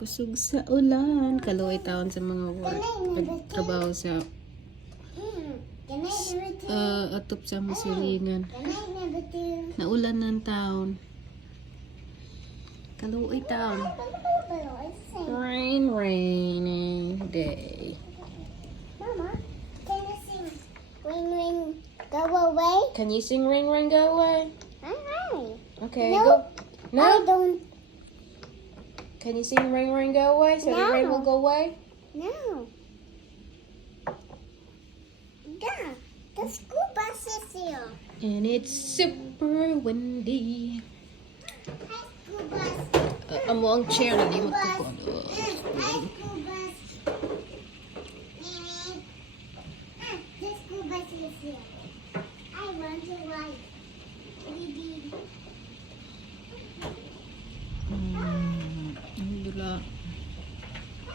Kusog sa ulan. Kaluoy taon sa mga work. Nagtrabaho sa atop sa masilingan. Naulan ng taon. Kaluoy taon. Rainy day. Mama, can you sing Rain, Rain, Go Away? Can you sing Rain, Rain, Go Away? Hi. Okay, No, go. I No? don't. Can you sing Rain, Rain, Go Away so the rain will No. go away? No. Yeah, the school bus is here. And it's super windy. Hi, school bus. Amo ang chair na di School bus. magkukuha. Hi, school bus.